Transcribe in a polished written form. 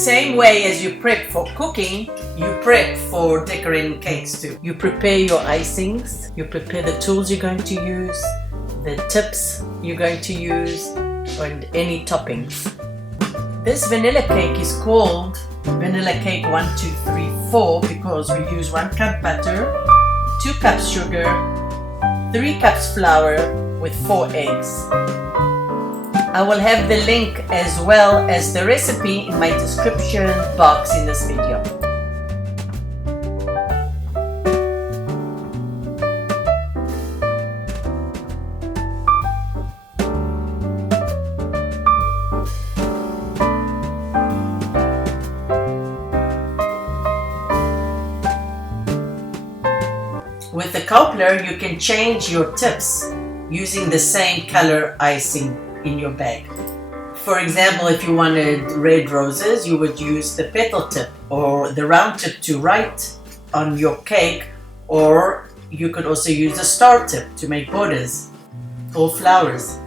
Same way as you prep for cooking, you prep for decorating cakes too. You prepare your icings, you prepare the tools you're going to use, the tips you're going to use, and any toppings. This vanilla cake is called vanilla cake 1, 2, 3, 4 because we use 1 cup butter, 2 cups sugar, 3 cups flour with 4 eggs. I will have the link as well as the recipe in my description box in this video. With the cobbler, you can change your tips using the same color icing in your bag. For example, if you wanted red roses, you would use the petal tip or the round tip to write on your cake, or you could also use the star tip to make borders or flowers.